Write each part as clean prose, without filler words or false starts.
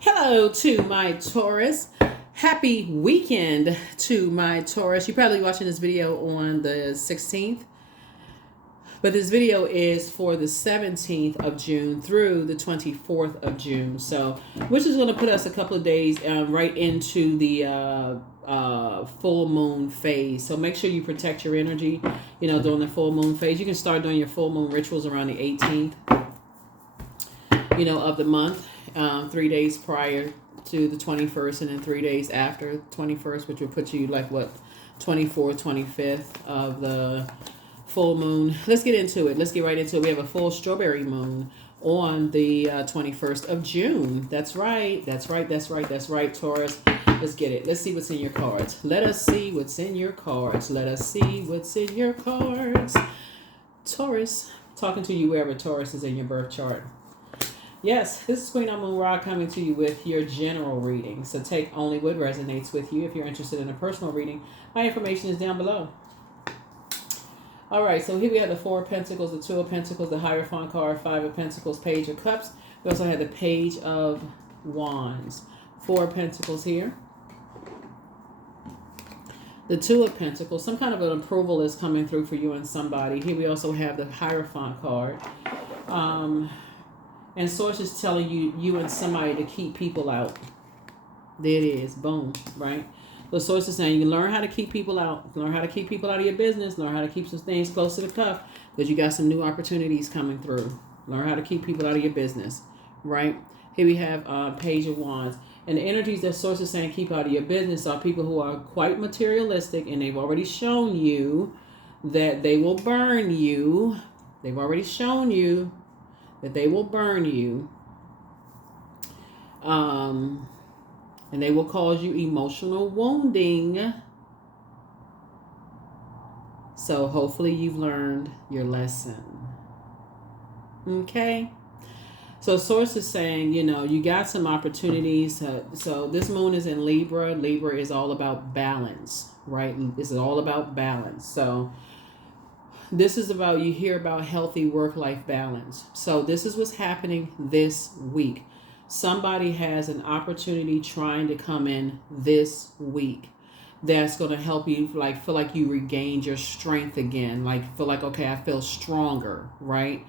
Hello to my Taurus. Happy weekend to my Taurus. You're probably watching this video on the 16th, but this video is for the 17th of June through the 24th of June. So, which is going to put us a couple of days right into the full moon phase. So make sure you protect your energy, during the full moon phase. You can start doing your full moon rituals around the 18th, of the month. 3 days prior to the 21st, and then 3 days after 21st, which would put you 24th, 25th of the full moon. Let's get into it. Let's get right into it. We have a full strawberry moon on the 21st of June. That's right, Taurus. Let's get it. Let's see what's in your cards. Let us see what's in your cards. Let us see what's in your cards. Taurus, talking to you wherever Taurus is in your birth chart. Yes, this is Queen Amun Ra coming to you with your general reading. So take only what resonates with you. If you're interested in a personal reading, my information is down below. All right, so here we have the Four of Pentacles, the Two of Pentacles, the Hierophant card, Five of Pentacles, Page of Cups. We also have the Page of Wands. Four of Pentacles here. The Two of Pentacles, some kind of an approval is coming through for you and somebody. Here we also have the Hierophant card. And Source is telling you and somebody to keep people out. There it is. Boom. Right? The Source is saying you can learn how to keep people out. Learn how to keep people out of your business. Learn how to keep some things close to the cuff. Because you got some new opportunities coming through. Learn how to keep people out of your business. Right? Here we have Page of Wands. And the energies that Source is saying keep out of your business are people who are quite materialistic. And they've already shown you that they will burn you. They've already shown you that they will burn you, and they will cause you emotional wounding. So hopefully you've learned your lesson. Okay? So Source is saying, you got some opportunities. So this moon is in Libra. Libra is all about balance, right? This is all about balance. So this is about, you hear about healthy work-life balance. So this is what's happening this week. Somebody has an opportunity trying to come in this week that's going to help you feel like you regained your strength again. Feel like, okay, I feel stronger, right?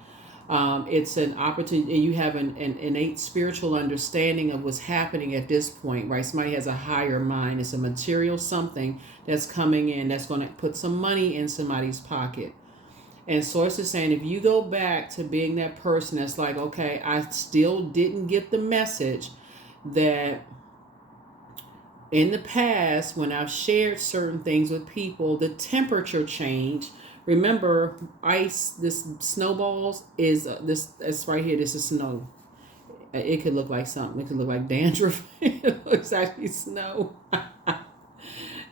It's an opportunity. You have an innate spiritual understanding of what's happening at this point, right? Somebody has a higher mind. It's a material something that's coming in that's going to put some money in somebody's pocket. And Source is saying, if you go back to being that person that's like, okay, I still didn't get the message that in the past, when I've shared certain things with people, the temperature change. Remember, ice, this snowballs is it's right here. This is snow. It could look like something. It could look like dandruff. It looks actually snow.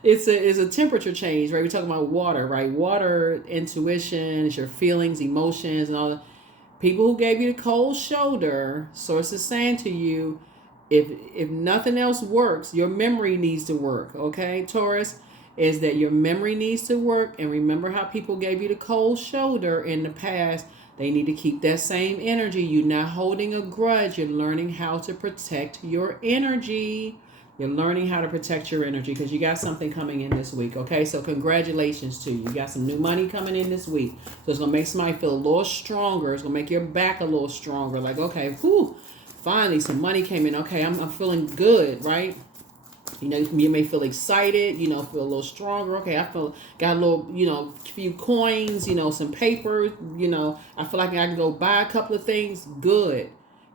It's a temperature change, right? We're talking about water, right? Water, intuition, it's your feelings, emotions, and all that. People who gave you the cold shoulder, Source is saying to you, if nothing else works, your memory needs to work, okay, Taurus? Is that your memory needs to work. And remember how people gave you the cold shoulder in the past. They need to keep that same energy. You're not holding a grudge. You're learning how to protect your energy. You're learning how to protect your energy because you got something coming in this week, okay? So congratulations to you. You got some new money coming in this week. So it's going to make somebody feel a little stronger. It's going to make your back a little stronger. Like, okay, whew, finally some money came in. Okay, I'm feeling good, right? You may feel excited, feel a little stronger. Okay, I got a little, few coins, some paper, I feel like I can go buy a couple of things. Good.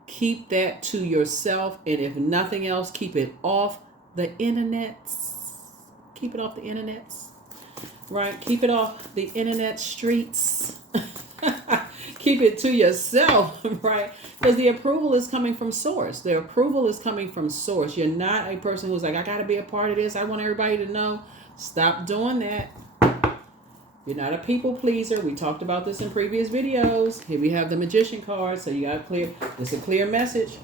Keep that to yourself, and if nothing else, keep it off the internet. Keep it off the internet, right? Keep it off the internet streets. Keep it to yourself, right? Because the approval is coming from Source. The approval is coming from Source. You're not a person who's like, I got to be a part of this. I want everybody to know. Stop doing that. You're not a people pleaser. We talked about this in previous videos. Here we have the Magician card. So you got clear. It's a clear message.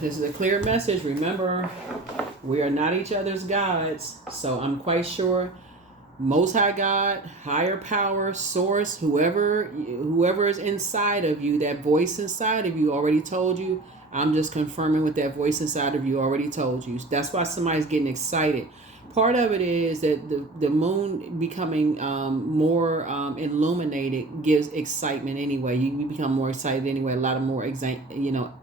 This is a clear message. Remember, we are not each other's gods. So I'm quite sure Most High God, higher power, source, whoever is inside of you, that voice inside of you already told you. I'm just confirming what that voice inside of you already told you. That's why somebody's getting excited. Part of it is that the moon becoming more illuminated gives excitement anyway. You become more excited anyway, a lot of more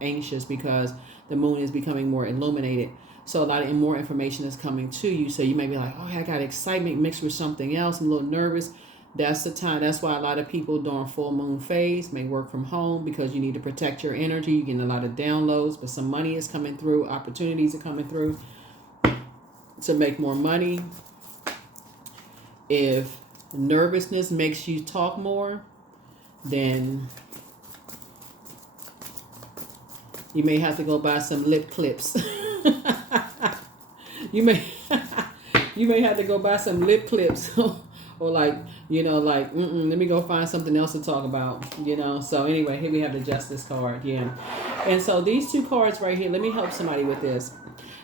anxious, because the moon is becoming more illuminated. So a lot of more information is coming to you. So you may be like, oh, I got excitement mixed with something else. I'm a little nervous. That's the time. That's why a lot of people during full moon phase may work from home, because you need to protect your energy. You're getting a lot of downloads, but some money is coming through. Opportunities are coming through to make more money. If nervousness makes you talk more, then you may have to go buy some lip clips. you may have to go buy some lip clips, or let me go find something else to talk about. So anyway, here we have the Justice card. Yeah. And so these two cards right here, let me help somebody with this.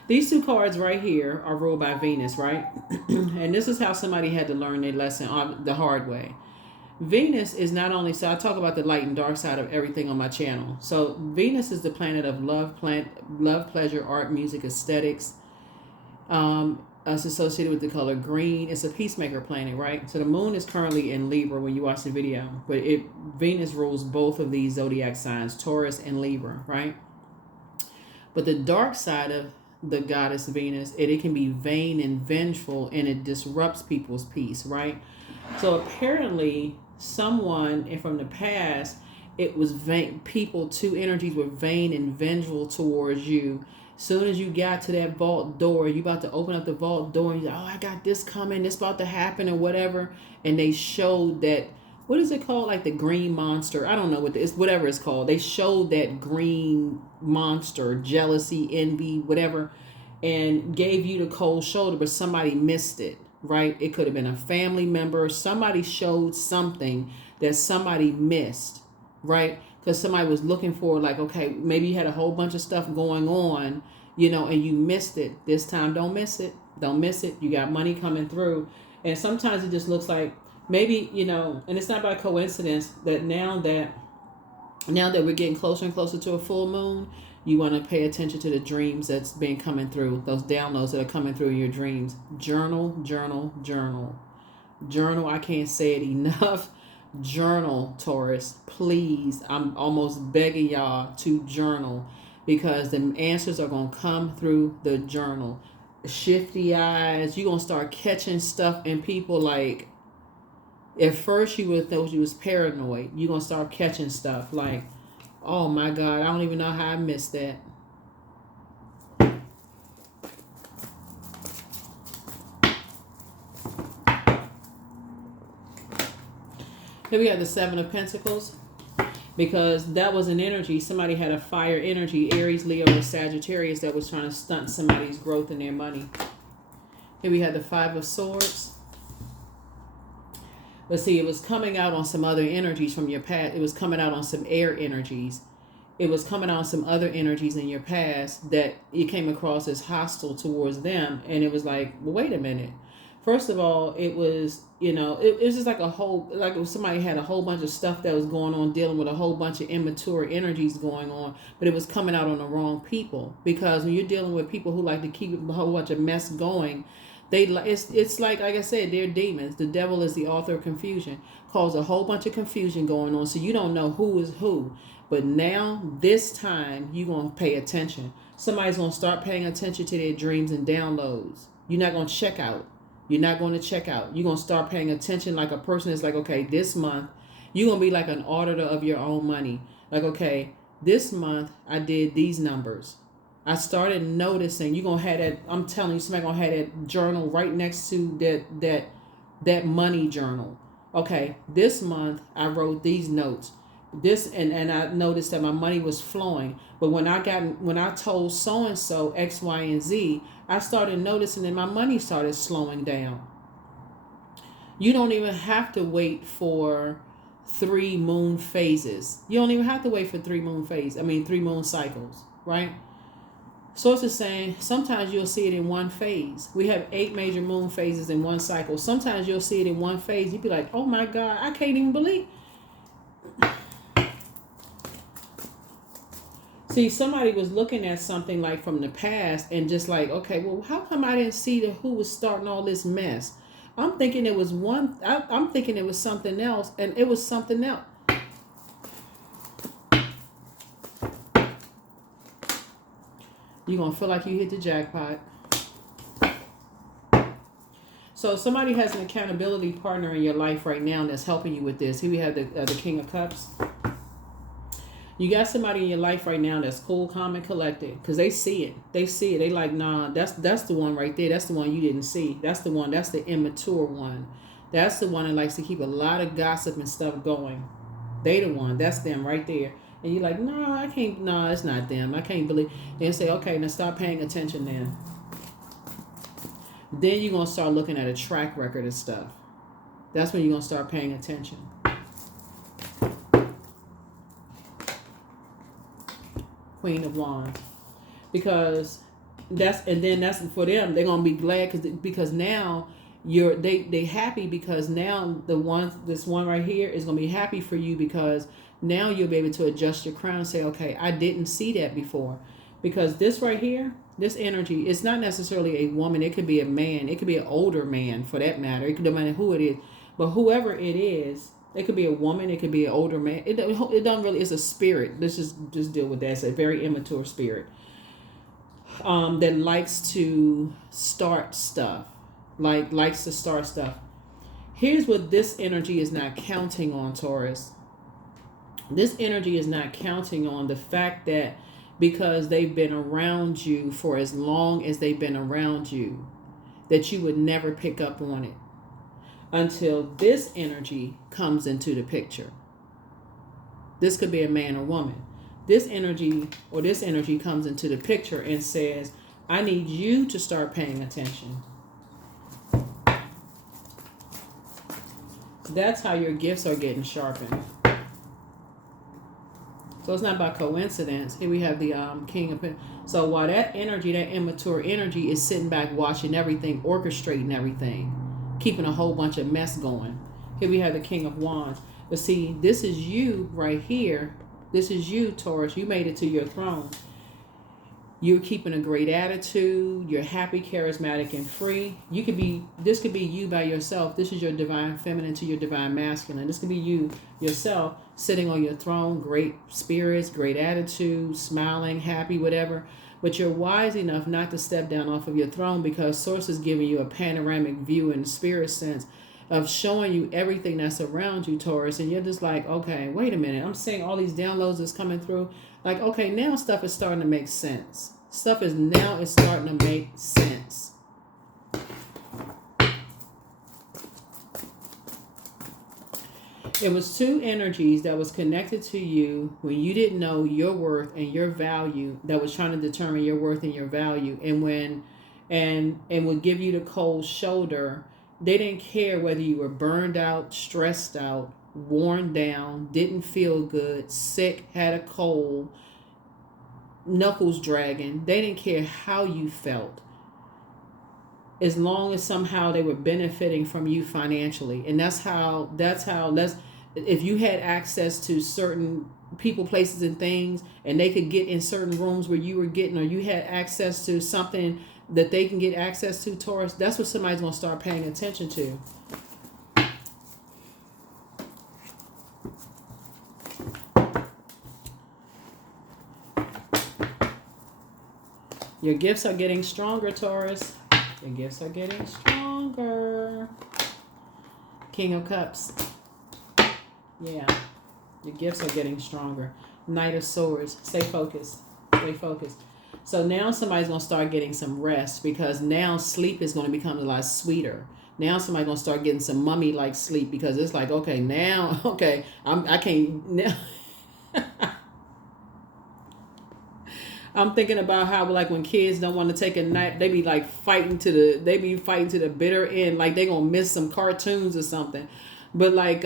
These two cards right here are ruled by Venus, right? And this is how somebody had to learn their lesson the hard way. Venus is not only, so I talk about the light and dark side of everything on my channel. So Venus is the planet of love, pleasure, art, music, aesthetics. It's associated with the color green. It's a peacemaker planet, right? So the moon is currently in Libra when you watch the video, but Venus rules both of these zodiac signs, Taurus and Libra, right? But the dark side of the goddess Venus, it can be vain and vengeful, and it disrupts people's peace, right? So apparently someone from the past, it was vain. Two energies were vain and vengeful towards you. Soon as you got to that vault door, you about to open up the vault door, and you're like, oh, I got this coming, this about to happen, or whatever. And they showed that, what is it called? Like the green monster. I don't know what it's, whatever it's called. They showed that green monster, jealousy, envy, whatever, and gave you the cold shoulder, but somebody missed it, right? It could have been a family member. Somebody showed something that somebody missed, right? Because somebody was looking for, like, okay, maybe you had a whole bunch of stuff going on, and you missed it. This time, don't miss it. Don't miss it. You got money coming through. And sometimes it just looks like maybe, and it's not by coincidence that now that we're getting closer and closer to a full moon, you want to pay attention to the dreams that's been coming through, those downloads that are coming through in your dreams. Journal, journal, journal. Journal, I can't say it enough. Journal, Taurus, please. I'm almost begging y'all to journal, because the answers are going to come through the journal. Shifty eyes, you're going to start catching stuff in people. Like, at first you would think you was paranoid. You're going to start catching stuff like, oh my God, I don't even know how I missed that. Here we have the Seven of Pentacles, because that was an energy. Somebody had a fire energy, Aries, Leo, or Sagittarius, that was trying to stunt somebody's growth and their money. Here we have the Five of Swords. But see, it was coming out on some other energies from your past. It was coming out on some air energies. It was coming out on some other energies in your past that you came across as hostile towards them. And it was like, well, wait a minute. First of all, it was, it was just like if somebody had a whole bunch of stuff that was going on, dealing with a whole bunch of immature energies going on, but it was coming out on the wrong people. Because when you're dealing with people who like to keep a whole bunch of mess going, it's like I said, they're demons. The devil is the author of confusion. Cause a whole bunch of confusion going on, so you don't know who is who. But now, this time, you're going to pay attention. Somebody's going to start paying attention to their dreams and downloads. You're not going to check out. You're not going to check out. You're going to start paying attention, like a person is like, okay, this month, you're going to be like an auditor of your own money. Like, okay, this month, I did these numbers. I started noticing. You're going to have that, I'm telling you, somebody going to have that journal right next to that money journal. Okay, this month, I wrote these notes. And I noticed that my money was flowing. But when I told so-and-so X, Y, and Z, I started noticing that my money started slowing down. You don't even have to wait for 3 moon phases. You don't even have to wait for 3 moon cycles, right? Source is saying sometimes you'll see it in one phase. We have 8 major moon phases in one cycle. Sometimes you'll see it in one phase. You'd be like, oh my God, I can't even believe. See, somebody was looking at something like from the past and just like, okay, well, how come I didn't see who was starting all this mess? I'm thinking it was I'm thinking it was something else, and it was something else. You're going to feel like you hit the jackpot. So somebody has an accountability partner in your life right now that's helping you with this. Here we have the King of Cups. You got somebody in your life right now that's cool, calm, and collected because they see it. They see it. They like, nah, that's the one right there. That's the one you didn't see. That's the one. That's the immature one. That's the one that likes to keep a lot of gossip and stuff going. They the one. That's them right there. And you're like, no, I can't. No, it's not them. I can't believe. Then say, okay, now stop paying attention then. Then you're going to start looking at a track record of stuff. That's when you're going to start paying attention. Queen of Wands. Because that's for them. They're going to be glad because now they happy because now this one right here is going to be happy for you because now you'll be able to adjust your crown and say, okay, I didn't see that before. Because this right here, this energy, it's not necessarily a woman. It could be a man. It could be an older man for that matter. It could no matter who it is. But whoever it is, it could be a woman. It could be an older man. It doesn't really, it's a spirit. Let's just deal with that. It's a very immature spirit that likes to start stuff. Likes to start stuff. Here's what this energy is not counting on, Taurus. This energy is not counting on the fact that because they've been around you for as long as they've been around you, that you would never pick up on it until this energy comes into the picture. This could be a man or woman. This energy comes into the picture and says, I need you to start paying attention. That's how your gifts are getting sharpened. So it's not by coincidence. Here we have the King of Pentacles. So while that energy, that immature energy is sitting back watching everything, orchestrating everything, keeping a whole bunch of mess going. Here we have the King of Wands. But see, this is you right here. This is you, Taurus. You made it to your throne. You're keeping a great attitude. You're happy, charismatic, and free. This could be you by yourself. This is your divine feminine to your divine masculine. This could be you yourself sitting on your throne, great spirits, great attitude, smiling, happy, whatever. But you're wise enough not to step down off of your throne because Source is giving you a panoramic view in the spirit sense of showing you everything that's around you, Taurus. And you're just like, okay, wait a minute. I'm seeing all these downloads that's coming through. Like, okay, now stuff is starting to make sense. Stuff is starting to make sense. It was 2 energies that was connected to you when you didn't know your worth and your value, that was trying to determine your worth and your value. And would give you the cold shoulder. They didn't care whether you were burned out, stressed out, worn down, didn't feel good, sick, had a cold, knuckles dragging. They didn't care how you felt, as long as somehow they were benefiting from you financially. And that's how if you had access to certain people, places, and things, and they could get in certain rooms where you were getting, or you had access to something that they can get access to, Taurus, that's what somebody's going to start paying attention to. Your gifts are getting stronger, Taurus. Your gifts are getting stronger. King of Cups. Yeah. Your gifts are getting stronger. Knight of Swords. Stay focused. Stay focused. So now somebody's going to start getting some rest because now sleep is going to become a lot sweeter. Now somebody's going to start getting some mummy-like sleep because it's like, okay, now, okay, I can't, now. I'm thinking about how, like, when kids don't want to take a nap, they be fighting to the bitter end, like they gonna miss some cartoons or something. But like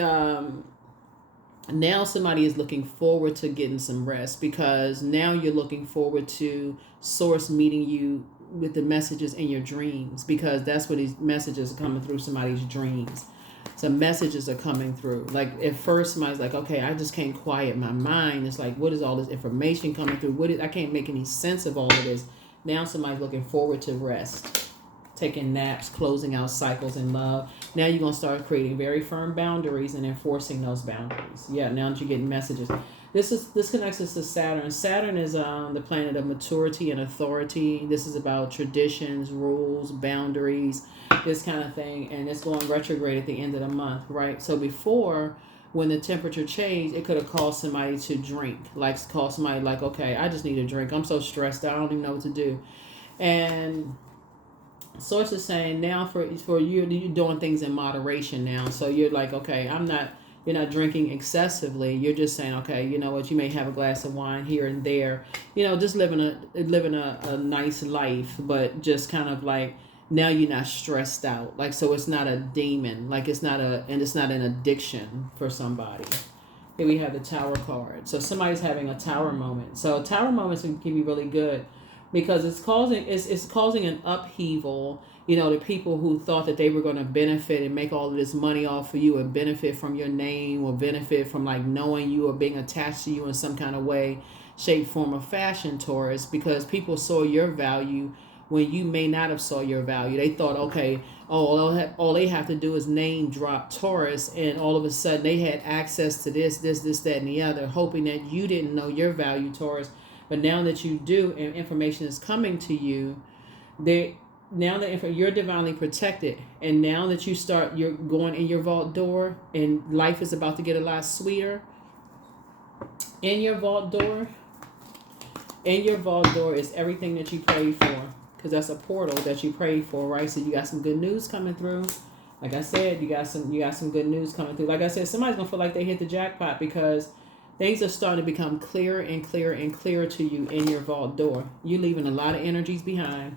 Now somebody is looking forward to getting some rest, because now you're looking forward to source meeting you with the messages in your dreams, because that's what these messages are coming through somebody's dreams. So messages are coming through. Like at first somebody's like, okay, I just can't quiet my mind. It's like, what is all this information coming through? I can't make any sense of all of this. Now somebody's looking forward to rest, taking naps, closing out cycles in love. Now you're going to start creating very firm boundaries and enforcing those boundaries. Yeah, now that you're getting messages. This connects us to Saturn. Saturn is the planet of maturity and authority. This is about traditions, rules, boundaries, this kind of thing. And it's going retrograde at the end of the month, right? So before, when the temperature changed, it could have caused somebody to drink. Like, call somebody like, okay, I just need a drink. I'm so stressed out. I don't even know what to do. And source is saying now for you, you're doing things in moderation now. So you're like, okay, you're not drinking excessively. You're just saying, okay, you know what, you may have a glass of wine here and there, just living a nice life, but just kind of like, now you're not stressed out. Like, so it's not a demon, like it's not an addiction for somebody. Here we have the Tower card. So somebody's having a Tower moment. So Tower moments can be really good, because it's causing an upheaval. The people who thought that they were going to benefit and make all of this money off of you, and benefit from your name, or benefit from like knowing you or being attached to you in some kind of way, shape, form, or fashion, Taurus, because people saw your value when you may not have saw your value. They thought, okay, all they have to do is name drop Taurus, and all of a sudden they had access to this, that, and the other, hoping that you didn't know your value, Taurus. But now that you do, and information is coming to you, you're divinely protected. And now that you're going in your vault door, and life is about to get a lot sweeter. In your vault door is everything that you prayed for, because that's a portal that you prayed for, right? So you got some good news coming through. Like I said, you got some good news coming through. Like I said, somebody's gonna feel like they hit the jackpot, because things are starting to become clearer and clearer and clearer to you in your vault door. You're leaving a lot of energies behind.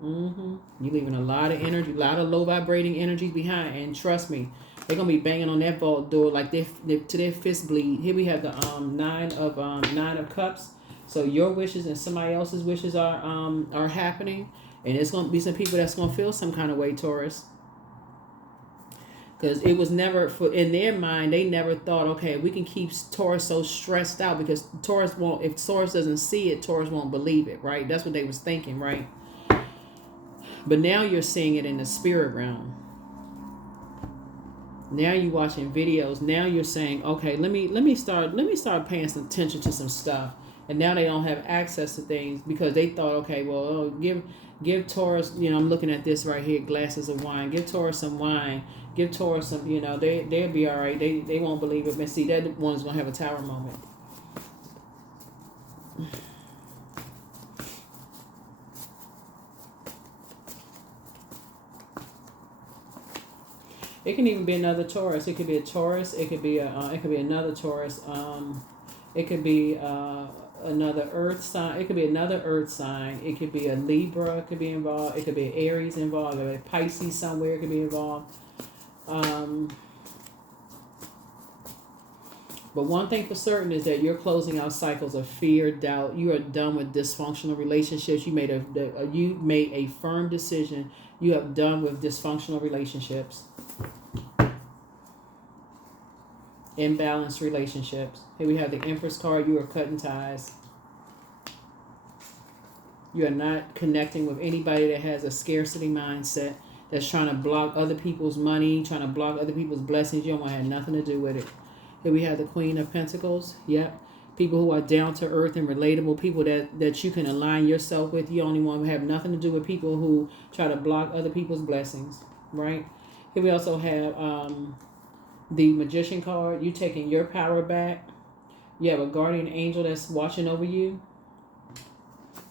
You're leaving a lot of energy, a lot of low vibrating energies behind. And trust me, they're going to be banging on that vault door like they to their fist bleed. Here we have the nine of cups. So your wishes and somebody else's wishes are happening. And it's going to be some people that's going to feel some kind of way, Taurus. Because it was never, in their mind, they never thought, okay, we can keep Taurus so stressed out, because if Taurus doesn't see it, Taurus won't believe it, right? That's what they was thinking, right? But now you're seeing it in the spirit realm. Now you're watching videos. Now you're saying, okay, let me start paying some attention to some stuff. And now they don't have access to things, because they thought, okay, well, give Taurus, I'm looking at this right here, glasses of wine. Give Taurus some wine. Give Taurus some, they'll be all right. They won't believe it. But see, that one's going to have a Tower moment. It can even be another Taurus. It could be a Taurus. It could be another Taurus. It could be another Earth sign. It could be another Earth sign. It could be a Libra. It could be involved. It could be Aries involved. Or a Pisces somewhere. It could be involved. But one thing for certain is that you're closing out cycles of fear, doubt. You are done with dysfunctional relationships. You made a firm decision. You have done with dysfunctional relationships. Imbalanced relationships. Here we have the Empress card. You are cutting ties. You are not connecting with anybody that has a scarcity mindset, that's trying to block other people's money, trying to block other people's blessings. You don't want to have nothing to do with it. Here we have the Queen of Pentacles. Yep. People who are down to earth and relatable, people that you can align yourself with. You only want to have nothing to do with people who try to block other people's blessings, right? Here we also have the Magician card. You taking your power back. You have a guardian angel that's watching over you.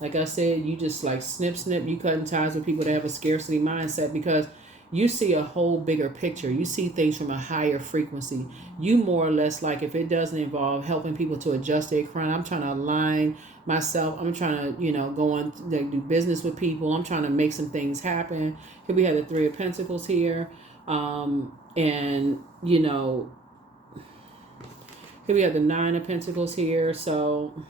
Like I said, you just like snip. You cutting ties with people that have a scarcity mindset, because you see a whole bigger picture. You see things from a higher frequency. You more or less, like, if it doesn't involve helping people to adjust their crown, I'm trying to align myself. I'm trying to, go on, do business with people. I'm trying to make some things happen. Here we have the Three of Pentacles here. And, Here we have the Nine of Pentacles here. So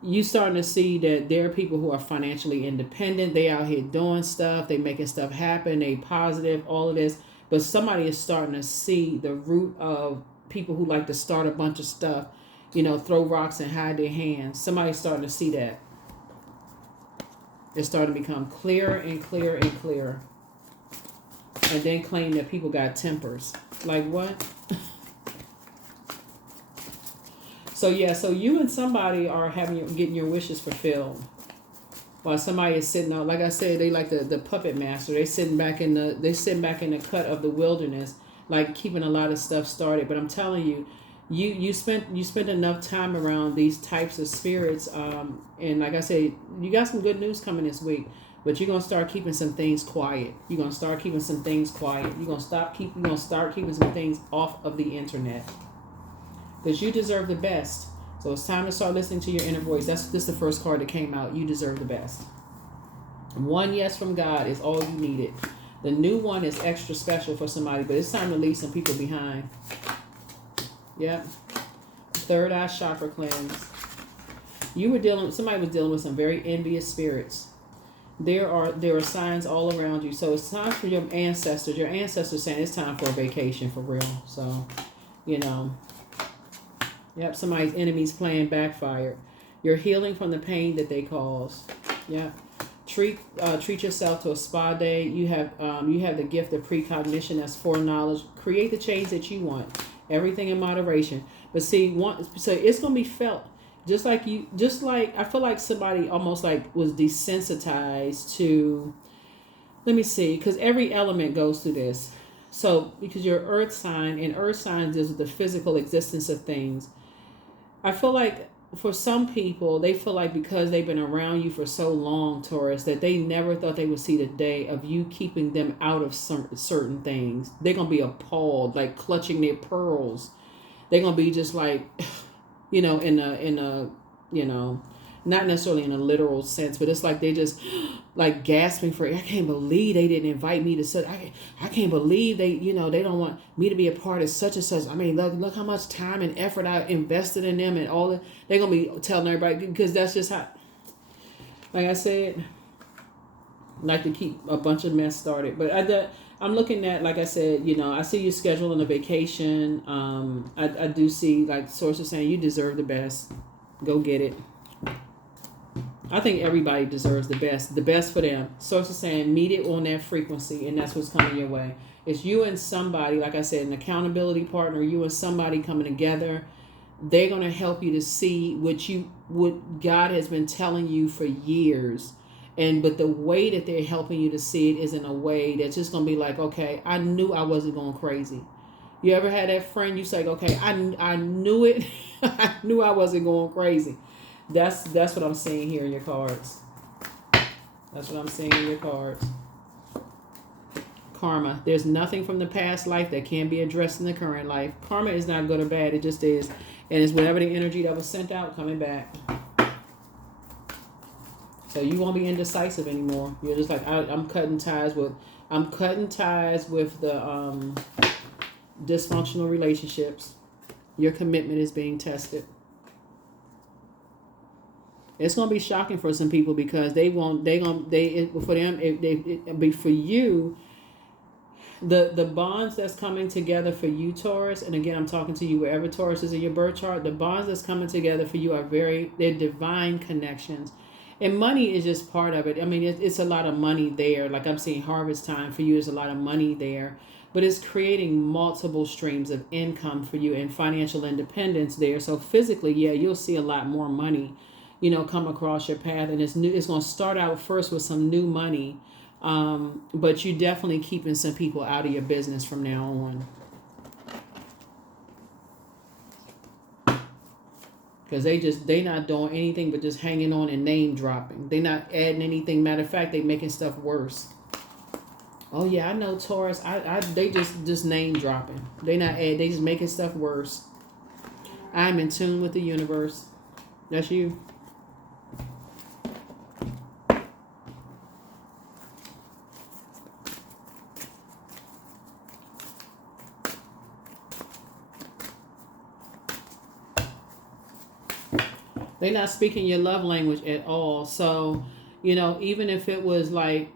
you starting to see that there are people who are financially independent. They out here doing stuff. They making stuff happen. They positive, all of this. But somebody is starting to see the root of people who like to start a bunch of stuff, you know, throw rocks and hide their hands. Somebody's starting to see that. It's starting to become clearer and clearer and clearer. And then claim that people got tempers. Like what? So yeah, so you and somebody are getting your wishes fulfilled. While somebody is sitting out, like I said, they like the puppet master. They sitting back in the cut of the wilderness, like keeping a lot of stuff started. But I'm telling you, you spent enough time around these types of spirits. And like I said, you got some good news coming this week. But you're gonna start keeping some things quiet. You're gonna start keeping some things quiet. You're gonna start keeping some things off of the internet. Because you deserve the best. So it's time to start listening to your inner voice. This the first card that came out. You deserve the best. One yes from God is all you needed. The new one is extra special for somebody, but it's time to leave some people behind. Yep. Third eye chakra cleanse. Somebody was dealing with some very envious spirits. There are signs all around you. So it's time for your ancestors. Your ancestors saying it's time for a vacation for real. So, you know. Yep, somebody's enemies plan backfired. You're healing from the pain that they caused. Yep. Treat yourself to a spa day. You have the gift of precognition. That's foreknowledge. Create the change that you want. Everything in moderation. But see, so it's gonna be felt. Just like I feel like somebody almost like was desensitized to. Let me see, because every element goes through this. So because you're earth sign, and earth signs is the physical existence of things. I feel like for some people, they feel like because they've been around you for so long, Taurus, that they never thought they would see the day of you keeping them out of certain things. They're going to be appalled, like clutching their pearls. They're going to be just like, you know, in a, you know, not necessarily in a literal sense, but it's like they just like gasping for, I can't believe they didn't invite me to such, I can't believe they, you know, they don't want me to be a part of such and such. I mean, look how much time and effort I invested in them and all that. They're going to be telling everybody, because that's just how, like I said, like to keep a bunch of mess started. But I'm looking at, like I said, you know, I see you scheduling a vacation. I do see like sources saying you deserve the best. Go get it. I think everybody deserves the best for them. Sources saying meet it on that frequency, and that's what's coming your way. It's you and somebody, like I said, an accountability partner, you and somebody coming together. They're going to help you to see what God has been telling you for years. But the way that they're helping you to see it is in a way that's just going to be like, okay, I knew I wasn't going crazy. You ever had that friend you say, okay, I knew it. I knew I wasn't going crazy. That's what I'm seeing here in your cards. That's what I'm seeing in your cards. Karma. There's nothing from the past life that can be addressed in the current life. Karma is not good or bad. It just is. And it's whatever the energy that was sent out coming back. So you won't be indecisive anymore. You're just like, I'm cutting ties with the dysfunctional relationships. Your commitment is being tested. It's gonna be shocking for some people because for you, the bonds that's coming together for you, Taurus, and again I'm talking to you wherever Taurus is in your birth chart, the bonds that's coming together for you they're divine connections. And money is just part of it. I mean, it's a lot of money there. Like I'm seeing harvest time for you, there's a lot of money there. But it's creating multiple streams of income for you and financial independence there. So physically, yeah, you'll see a lot more money, you know, come across your path. And it's going to start out first with some new money. But you definitely keeping some people out of your business from now on. Because they not doing anything but just hanging on and name dropping. They not adding anything. Matter of fact, they making stuff worse. Oh yeah, I know Taurus. They just name dropping. They just making stuff worse. I'm in tune with the universe. That's you. They're not speaking your love language at all. So, even if it was like,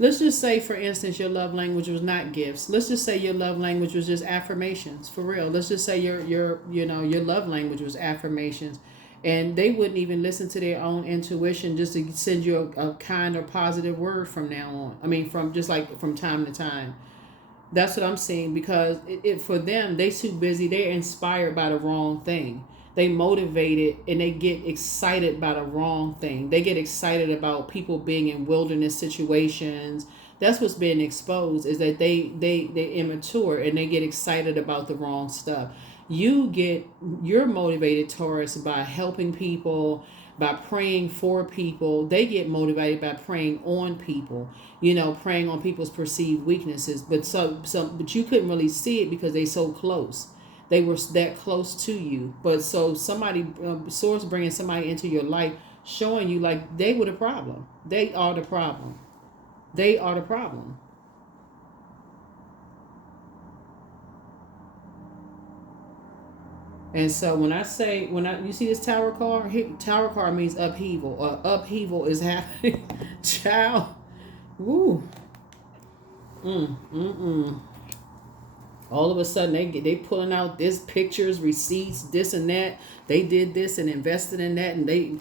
let's just say, for instance, your love language was not gifts. Let's just say your love language was just affirmations. For real. Let's just say your love language was affirmations, and they wouldn't even listen to their own intuition just to send you a kind or positive word from now on. I mean, from just like from time to time. That's what I'm seeing, because it for them, they too busy. They're inspired by the wrong thing. They motivated and they get excited by the wrong thing. They get excited about people being in wilderness situations. That's what's being exposed, is that they immature and they get excited about the wrong stuff. You're motivated, Taurus, by helping people, by praying for people. They get motivated by praying on people, praying on people's perceived weaknesses. But you couldn't really see it because they so close. They were that close to you. But so somebody, source bringing somebody into your life, showing you like they were the problem. They are the problem. They are the problem. And so when you see this tower card, tower card means upheaval. Upheaval is happening. Child. Woo. All of a sudden they pulling out this pictures, receipts, this and that. They did this and invested in that, and they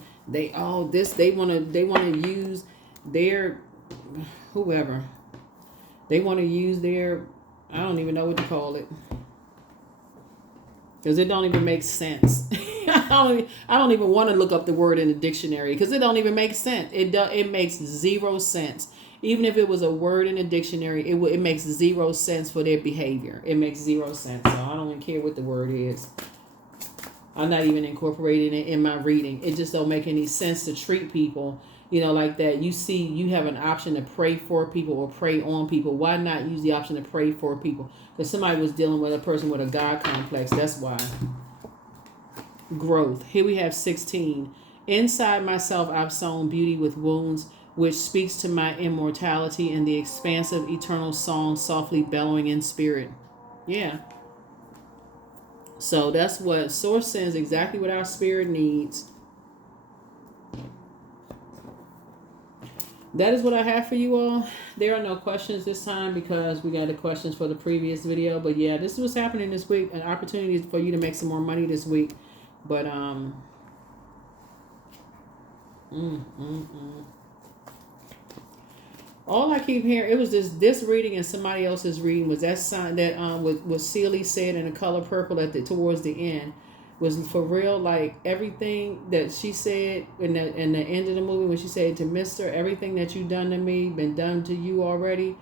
all this they wanna use their whoever. They want to use their, I don't even know what to call it, because it don't even make sense. I don't even want to look up the word in the dictionary, because it don't even make sense. It makes zero sense. Even if it was a word in a dictionary, it makes zero sense for their behavior. It makes zero sense. So I don't even care what the word is. I'm not even incorporating it in my reading. It just don't make any sense to treat people, like that. You have an option to pray for people or pray on people. Why not use the option to pray for people? Because somebody was dealing with a person with a God complex. That's why. Growth. Here we have 16. Inside myself, I've sown beauty with wounds, which speaks to my immortality and the expansive eternal song softly bellowing in spirit. Yeah. So that's what Source sends, exactly what our spirit needs. That is what I have for you all. There are no questions this time because we got the questions for the previous video. But yeah, this is what's happening this week. An opportunity for you to make some more money this week. But all I keep hearing, it was this reading and somebody else's reading, was that sign that what Celie said in the color purple towards the end, was for real. Like everything that she said in the end of the movie, when she said to Mister, everything that you done to me been done to you already.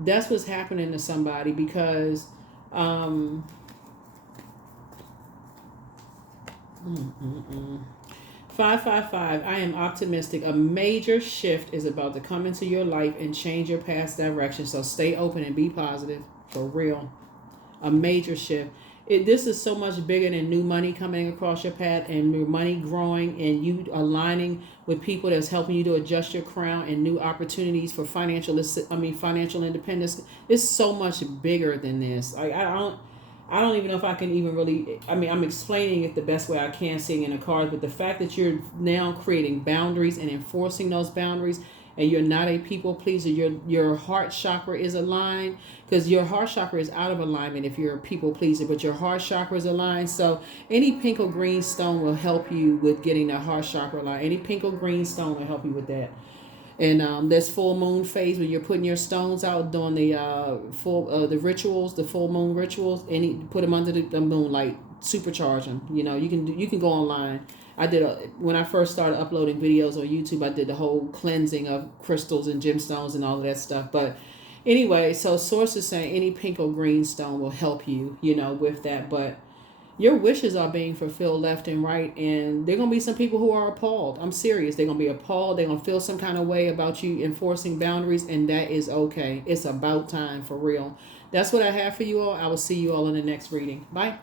That's what's happening to somebody, because 555. I am optimistic. A major shift is about to come into your life and change your past direction. So stay open and be positive. For real. A major shift. This is so much bigger than new money coming across your path and your money growing and you aligning with people that's helping you to adjust your crown and new opportunities for financial independence. It's so much bigger than this. I don't even know if I can even really, I'm explaining it the best way I can, seeing in the cards, but the fact that you're now creating boundaries and enforcing those boundaries, and you're not a people pleaser, your heart chakra is aligned, because your heart chakra is out of alignment if you're a people pleaser, but your heart chakra is aligned. So any pink or green stone will help you with getting the heart chakra aligned. Any pink or green stone will help you with that. And this full moon phase where you're putting your stones out, doing the the rituals, the full moon rituals, and put them under the moonlight, supercharge them. You can go online. I did when I first started uploading videos on YouTube, I did the whole cleansing of crystals and gemstones and all of that stuff. But anyway, so Source is saying any pink or green stone will help you, with that. But your wishes are being fulfilled left and right, and there are going to be some people who are appalled. I'm serious. They're going to be appalled. They're going to feel some kind of way about you enforcing boundaries, and that is okay. It's about time, for real. That's what I have for you all. I will see you all in the next reading. Bye.